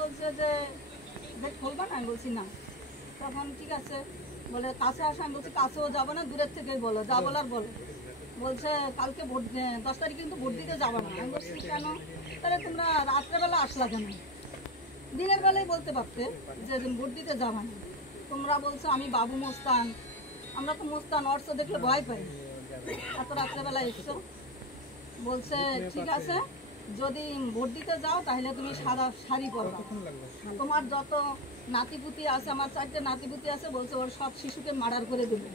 বলছে যে গেট খুলবা না, আমি বলছি না। তখন ঠিক আছে বলে কাছে আসো, আমি বলছি কাছেও যাবো না, দূরের থেকেই বলো, যা বলার বলো। বলছে কালকে ভোট 10 তারিখ কিন্তু ভোট দিতে যাবো না। আমি বলছি কেন? তাহলে তোমরা রাত্রেবেলা আসলা কেন? দিনের বেলায় বলতে পারতে যে ভোট দিতে যাবা না। তোমরা বলছো আমি বাবু মোস্তান, আমরা তো মোস্তান অর্থ দেখলে ভয় পাই, এত রাত্রেবেলা এসছো। বলছে ঠিক আছে, যদি ভোট দিতে যাও তাহলে তুমি সাদা শাড়ি পরবা, তোমার যত নাতিপুতি আছে, আমার 4টে নাতিপুতি আছে, বলছে ওর সব শিশুকে মার্ডার করে দেবে।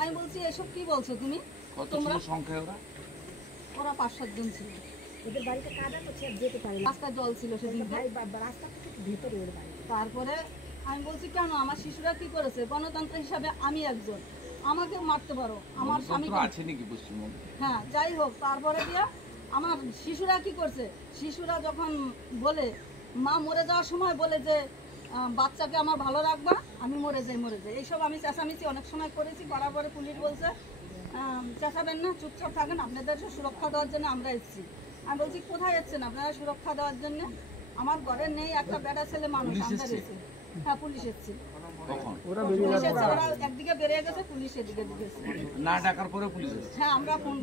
আমি বলছি এসব কি বলছো তুমি? তোমরা সংখ্যা ওরা 5-7 জন ছিল। ওদের বাড়িতে কাদা তো যেতে পারে না, রাস্তায় জল ছিল সেদিন, রাস্তা থেকে ভিতরে ওর বাড়ি। তারপরে আমি বলছি কেন, আমার শিশুরা কি করেছে? গণতন্ত্র হিসাবে আমি একজন, আমাকে মারতে পারো, আমার স্বামী আছে নাকি পশ্চিমবঙ্গে? হ্যাঁ, যাই হোক। তারপরে দিয়া আমার শিশুরা কি করছে, শিশুরা যখন বলে মা মরে যাওয়ার সময় বলে যে বাচ্চাকে আমার ভালো রাখবা, আমি মরে যাই মরে যাই, এইসব আমি চেঁচামেচি অনেক সময় করেছি। করার পরে পুলিশ বলছে চেঁচাবেন না, চুপচাপ থাকেন, আপনাদের সুরক্ষা দেওয়ার জন্য আমরা এসেছি। আমি বলছি কোথায় এসছেন আপনারা সুরক্ষা দেওয়ার জন্য? আমার ঘরে নেই একটা বেটা ছেলে মানুষ, আমরা এসেছি। হ্যাঁ, পুলিশ এসেছে। ওরা একদিকে বেরিয়ে গেছে, পুলিশ এদিকে ঢুকেছে। না ডাকার পরে পুলিশ এসেছে? হ্যাঁ, আমরা ফোন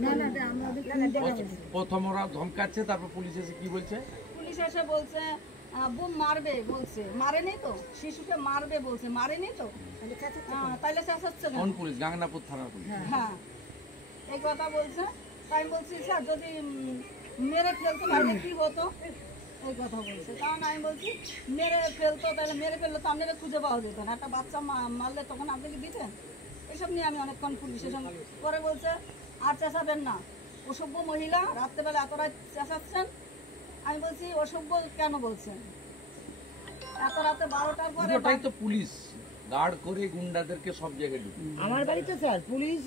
প্রথম ওরা ধমকাচ্ছে, তারপর পুলিশ এসে কি বলছে? পুলিশ এসে বলছে বোম মারবে, বলছে মারেনি তো, শিশুকে মারবে বলছে, মারেনি তো, তাইলে চেঁচাচ্ছে কেন? কোন পুলিশ? গাংনাপুর থানার পুলিশ। হ্যাঁ, এই কথা বলছে। তাই আমি বলছি স্যার যদি মেরে ফেলতো তাহলে কি হতো, এই কথা বলছে। কারণ আমি বলছি মেরে ফেলতো, তাহলে মেরে ফেললে তো আপনারা খুঁজে পাওয়া যেত না, একটা বাচ্চা মারলে তখন আপনাকে দিতেন। এসব নিয়ে আমি অনেকক্ষণ পুলিশের সঙ্গে পরে বলছে আর চেঁচাবেন না, অসভ্য মহিলা, রাত্রেবেলা এত রাত চেঁচাচ্ছেন। আমি বলছি অসভ্য কেন বলছেন? এত রাতে 12টার পরে ওটাই তো পুলিশ গার্ড করে গুন্ডাদেরকে সব জায়গায় ঢুকে। আমার বাড়িতে স্যার পুলিশ